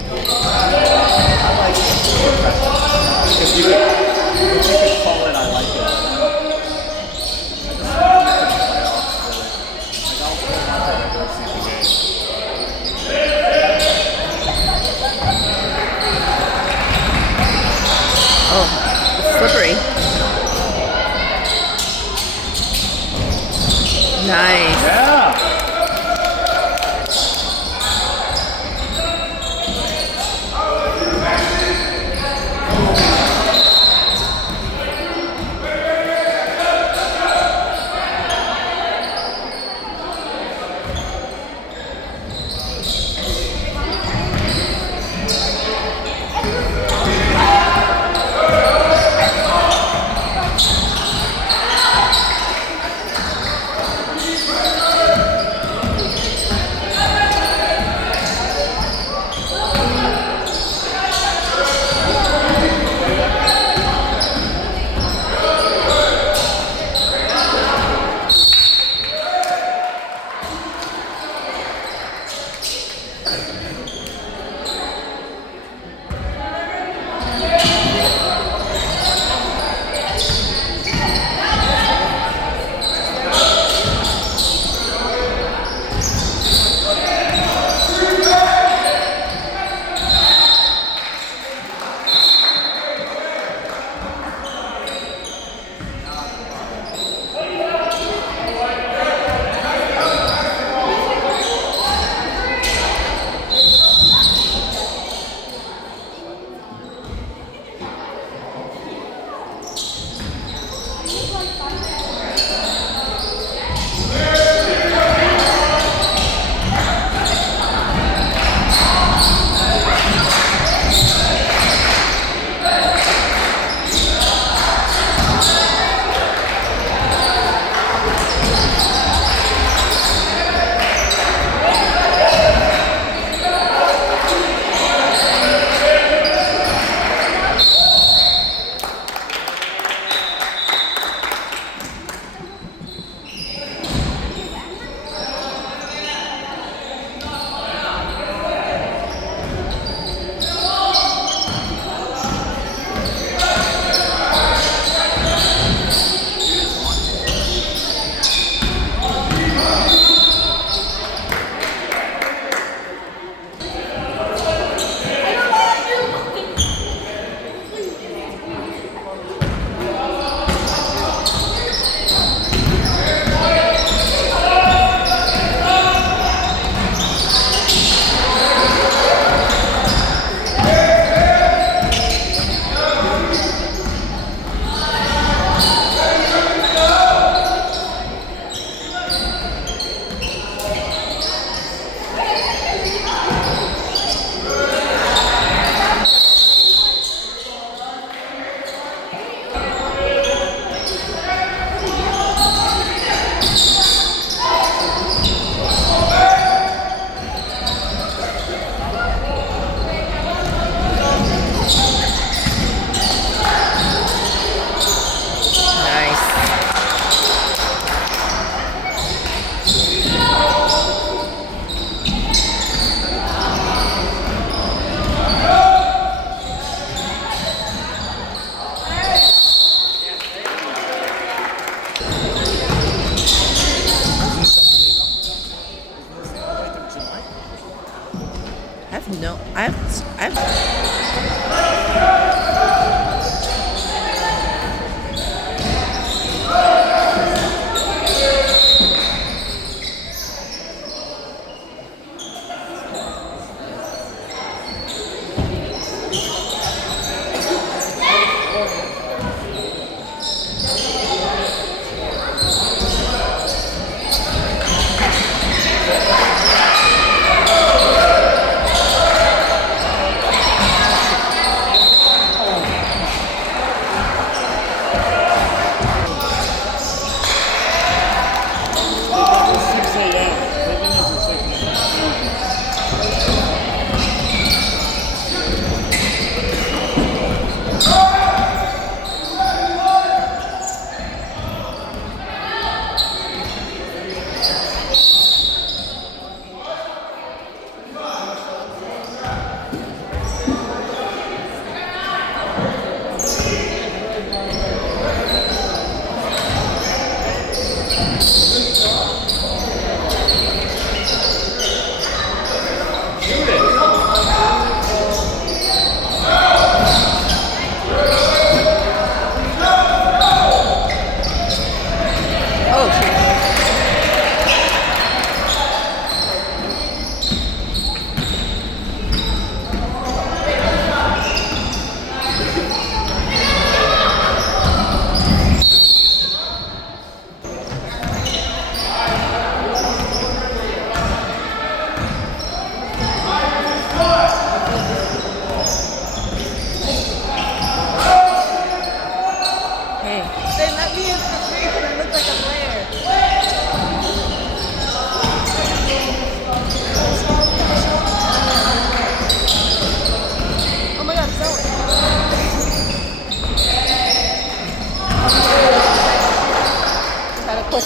I like it. If you could call it, I like it. Oh, it's slippery. Nice. Yeah.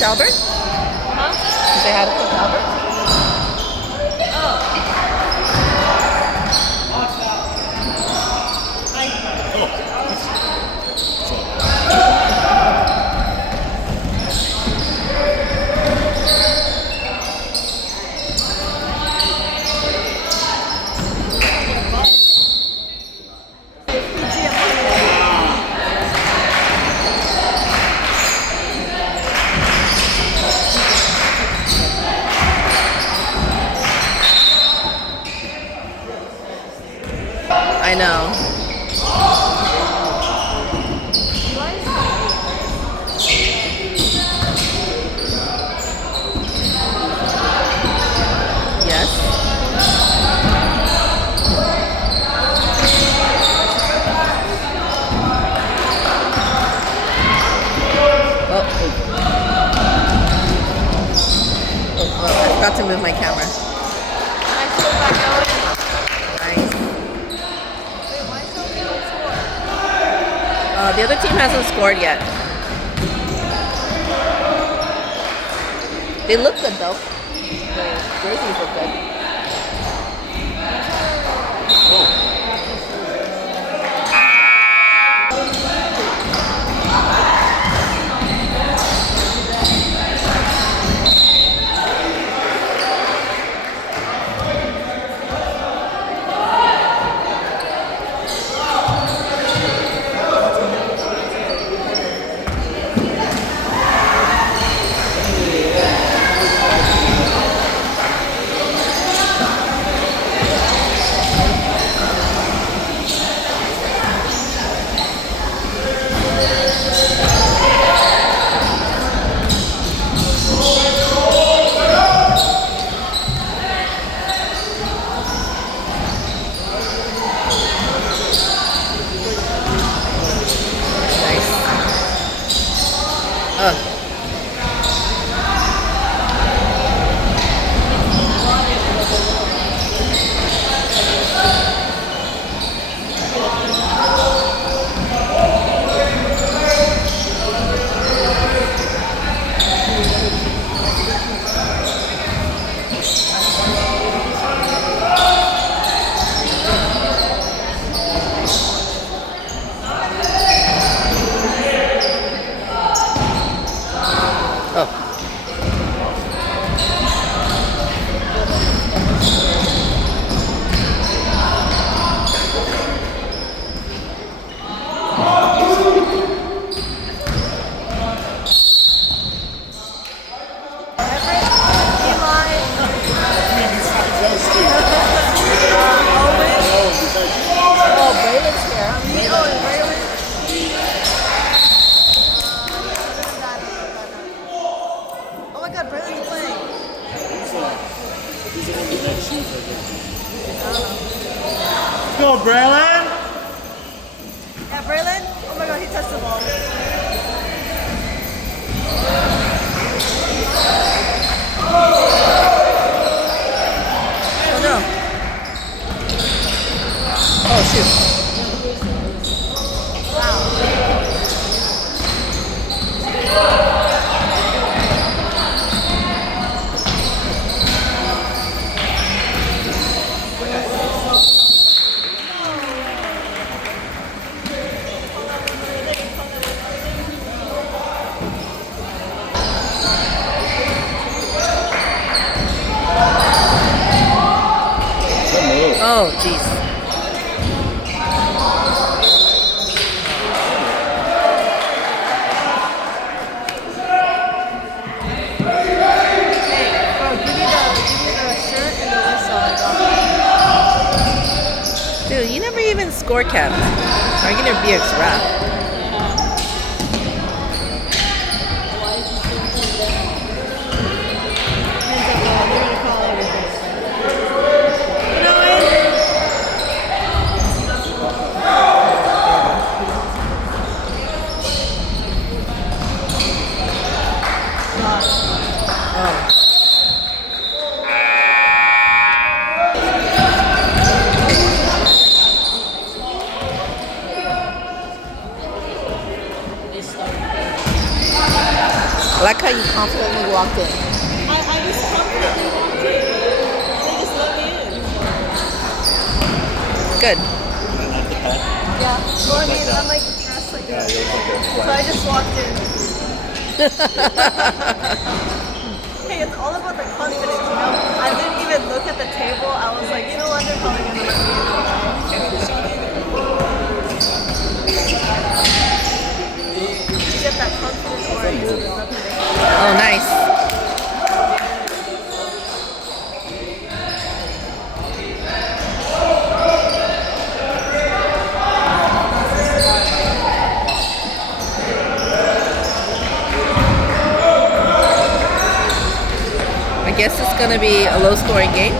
Coach Albert? Huh? Say hi to Coach Albert. I know. Yes. Oh, I forgot to move my camera. Nice look back out. Nice. Wait, why so few score? The other team hasn't scored yet. They look good though. The jerseys look good. Go, Braylon! Yeah, Braylon? Oh my god, he touched the ball. Oh no. Oh shoot. Oh jeez. Bro, give me the shirt and the whistle. Dude, you never even score kept. Are you gonna be a rap? confident when you walked in? I was confident. They just let me in. Good. I like the pet. Yeah. Well, I mean, I'm like dressed like Yeah, that. you look like a So I just walked in. Hey, it's all about the confidence, you know? I didn't even look at the table. I was like, you know what? They're probably going to let me in. You get that confidence where you there's nothing they can do. Oh, nice. I guess it's gonna be a low-scoring game.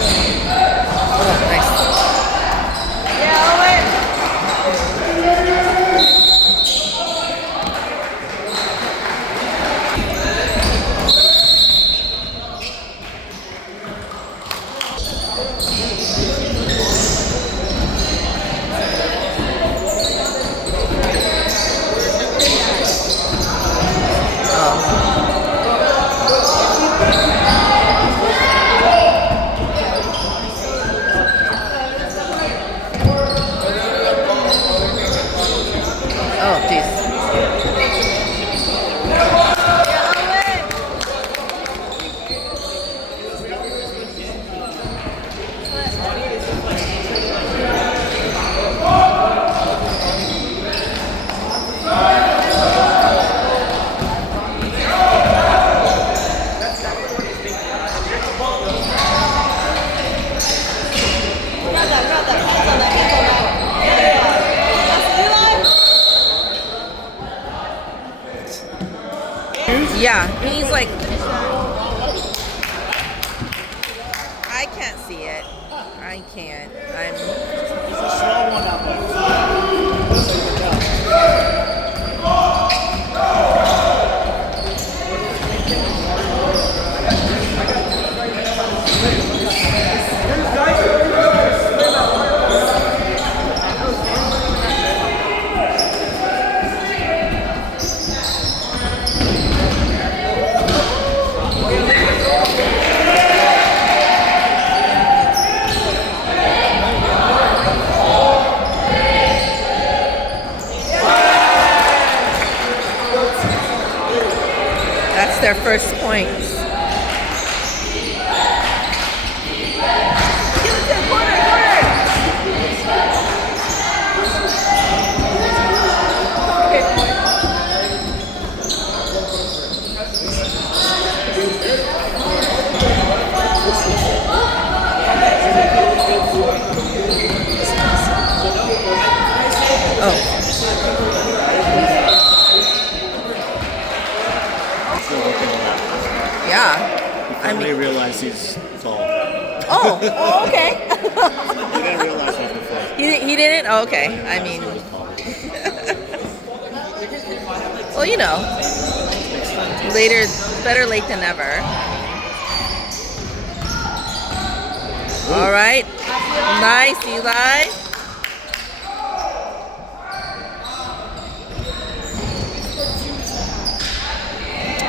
Oh, nice. Yeah, Owen. Oh, jeez. Yeah, Owen. Grab that. Hands on that. Yeah. That's Eli. Yeah, he's like. I can't see it. I can't. I'm. It's a slow one out there. That's their first points. Give it to him. Corner. Oh, Still working on that. yeah. He I finally mean, realized he's tall. oh, okay. He didn't realize that before. He didn't? Oh, okay. I mean, He was tall. well, you know, later, better late than never. All right. Nice, Eli.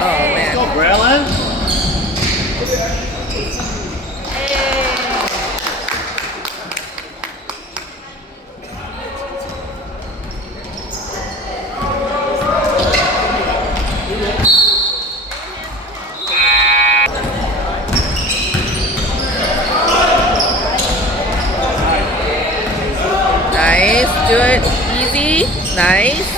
Oh, Let's go, man. Braylon. Nice. Do it easy. Nice.